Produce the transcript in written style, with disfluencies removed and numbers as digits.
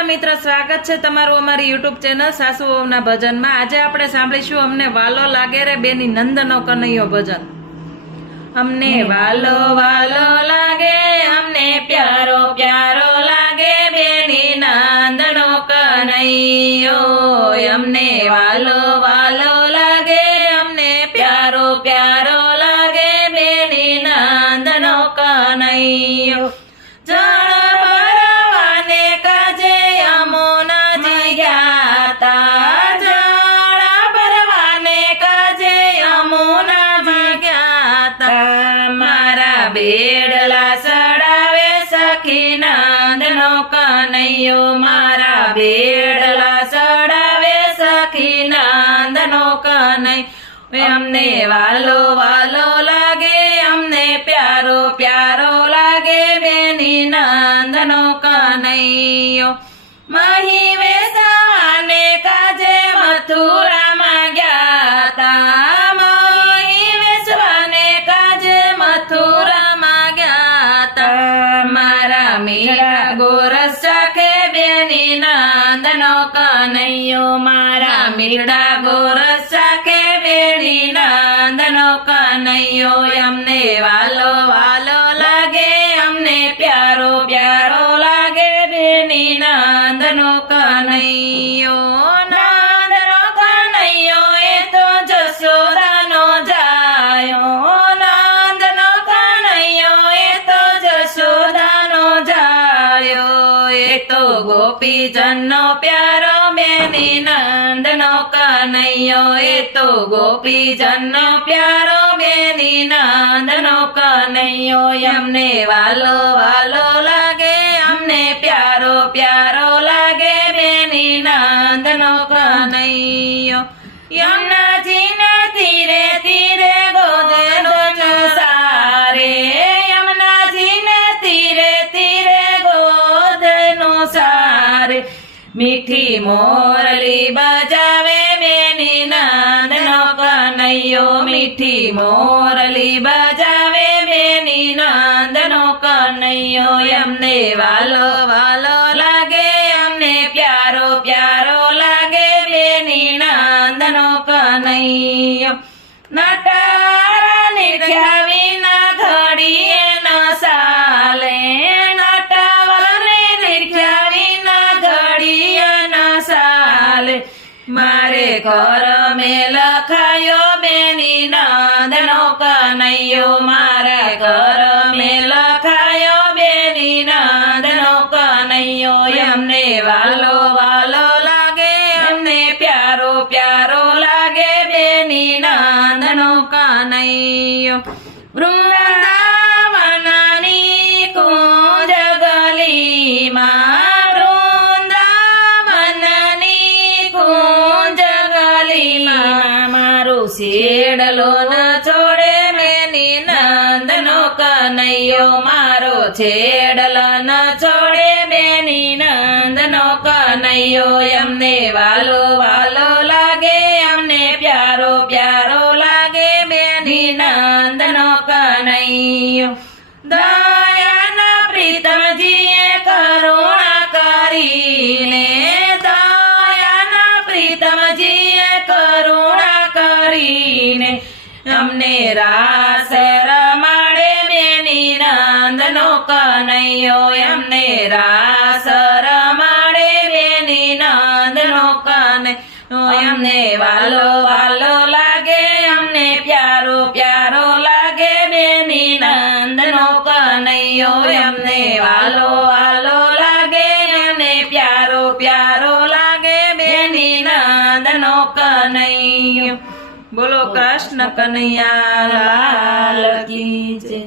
કૃષ્ણ મિત્ર, સ્વાગત છે તમારું અમારી યુટ્યુબ ચેનલ સાસુ વહુના ભજનમાં। આજે આપણે સાંભળીશું અમને વાલો લાગે રે બેની નંદનો કનૈયો ભજન। અમને વાલો વાલો લાગે, અમને પ્યારો પ્યારો લાગે બેની નંદનો કનૈયો। અમને વાલો વાલો લાગે, અમને પ્યારો પ્યારો લાગે બેની નંદનો કનૈયો। બેડલા સડાવે સખી નંદનો કનૈયો, મારા બેડલા સડાવે સખી નંદનો કનૈયો। અમને વાલો વાલો લાગે, અમને પ્યારો પ્યારો લાગે બેની નંદનો કનૈયો। મહી વેસાવાને કાજે મથુરામાં ગયા તા, મીઠા ગોરસ ચાખે બેની નંદનો કનૈયો, મારા મીઠા ગોરસ ચાખે બેની નંદનો કનૈયો। અમને વાલો વાલો લાગે, અમને પ્યારો પ્યારો લાગે બેની નંદનો કનૈયો। નંદનો કનૈયો એ તો જશોદાનો જાયો, નંદનો કનૈયો એ તો જશોદાનો તો ગોપીજનનો પ્યારો બેની નંદનો કનૈયો, એ તો ગોપીજનનો પ્યારો બેની નંદનો કનૈયો। અમને વાલો વાલો લાગે, અમને પ્યારો પ્યારો લાગે બેની નંદનો કનૈયો। યમુનાજીના તીરે તીરે ગોદડો સારે, યમુનાજીના તીરે તીરે સારે મીઠી મોરલી બજાવે બેની નંદનો કનૈયો, મીઠી મોરલી બજાવે બેની નંદનો કનૈયો। અમને વાલો વાલો લાગે, અમને પ્યારો પ્યારો લાગે બેની નંદનો કનૈયો। નટારા નિર્ખ્યા વિના ઘડીએ ન સાલે, મારે ઘર મેં લખાયો બેની નંદનો કનૈયો, મારા ઘર મેં લખાયો બેની નંદનો કનૈયો। અમને વાલો વાલો લાગે, અમને પ્યારો પ્યારો લાગે બેની નંદનો કનૈયો। વૃંદાવનની કુંજ ગલીમાં, છેડલો ન છોડે બેની નંદનો કનૈયો, મારો છેડલો ન છોડે બેની નંદનો કનૈયો। અમને વાલો વાલો લાગે, અમને પ્યારો પ્યારો લાગે બેની નંદનો કનૈયો। દયાના પ્રીતમજીએ કરુણા કરીને, દયાના પ્રીતમજીએ કરુણા કરીને અમને રાસ રમાડે બેની નંદનો કનૈયો, અમને રાસ રમાડે બેની નંદનો કનૈયો। અમને વાલો વાલો લાગે, અમને પ્યારો પ્યારો લાગે બેની નંદનો કનૈયો। અમને વાલો વાલો લાગે, અમને પ્યારો પ્યારો લાગે બેની નંદનો કનૈયો। બોલો કૃષ્ણ કનૈયા લાલ કી જય।